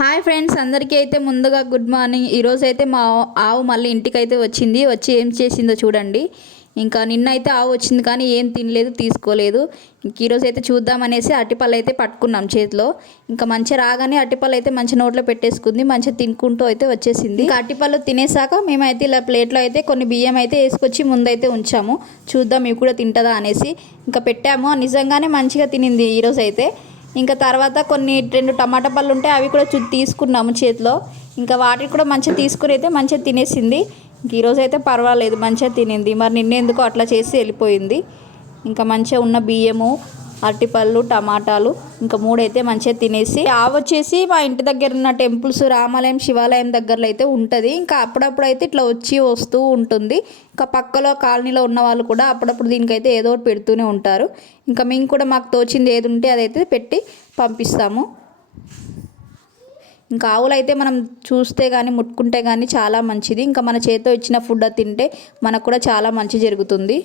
Hi friends, అందరికీ అయితే ముందుగా గుడ్ మార్నింగ్. ఈరోజు అయితే మా ఆవు మళ్ళీ ఇంటికైతే వచ్చింది. వచ్చి ఏం చేసిందో చూడండి. ఇంకా నిన్న అయితే ఆవు వచ్చింది కానీ ఏం తినలేదు, తీసుకోలేదు. ఇంక ఈరోజు అయితే చూద్దామనేసి అరటిపళ్ళు అయితే పట్టుకున్నాం చేతిలో. ఇంకా మంచిగా రాగానే అరటిపళ్ళు అయితే మంచి నోట్లో పెట్టేసుకుంది. మంచిగా తినుకుంటూ అయితే వచ్చేసింది. ఇంకా అరటిపళ్ళు తినేసాక మేమైతే ఇలా ప్లేట్లో అయితే కొన్ని బియ్యం అయితే వేసుకొచ్చి ముందైతే ఉంచాము. చూద్దాం ఇవి కూడా తింటుందా అనేసి ఇంకా పెట్టాము. నిజంగానే మంచిగా తినింది ఈరోజు అయితే. ఇంకా తర్వాత కొన్ని 2 టమాటా పళ్ళు ఉంటే అవి కూడా తీసుకున్నాము చేతిలో. ఇంకా వాటిని కూడా మంచిగా తీసుకుని అయితే మంచిగా తినేసింది. ఇంక ఈరోజు అయితే పర్వాలేదు, మంచిగా తినింది. మరి నిన్నెందుకో అట్లా చేసి వెళ్ళిపోయింది. ఇంకా మంచిగా ఉన్న బియ్యము, అరటిపళ్ళు, టమాటాలు ఇంకా 3 అయితే మంచిగా తినేసి ఆవు వచ్చేసి మా ఇంటి దగ్గర ఉన్న టెంపుల్స్ రామాలయం, శివాలయం దగ్గరలో అయితే ఉంటుంది. ఇంకా అప్పుడప్పుడు అయితే ఇట్లా వస్తూ ఉంటుంది. ఇంకా పక్కలో కాలనీలో ఉన్న వాళ్ళు కూడా అప్పుడప్పుడు దీనికైతే ఏదో ఒకటి పెడుతూనే ఉంటారు. ఇంకా మేము కూడా మాకు తోచింది ఏది ఉంటే అదైతే పెట్టి పంపిస్తాము. ఇంకా ఆవులు అయితే మనం చూస్తే కానీ ముట్టుకుంటే కానీ చాలా మంచిది. ఇంకా మన చేతితో ఇచ్చిన ఫుడ్ తింటే మనకు కూడా చాలా మంచి జరుగుతుంది.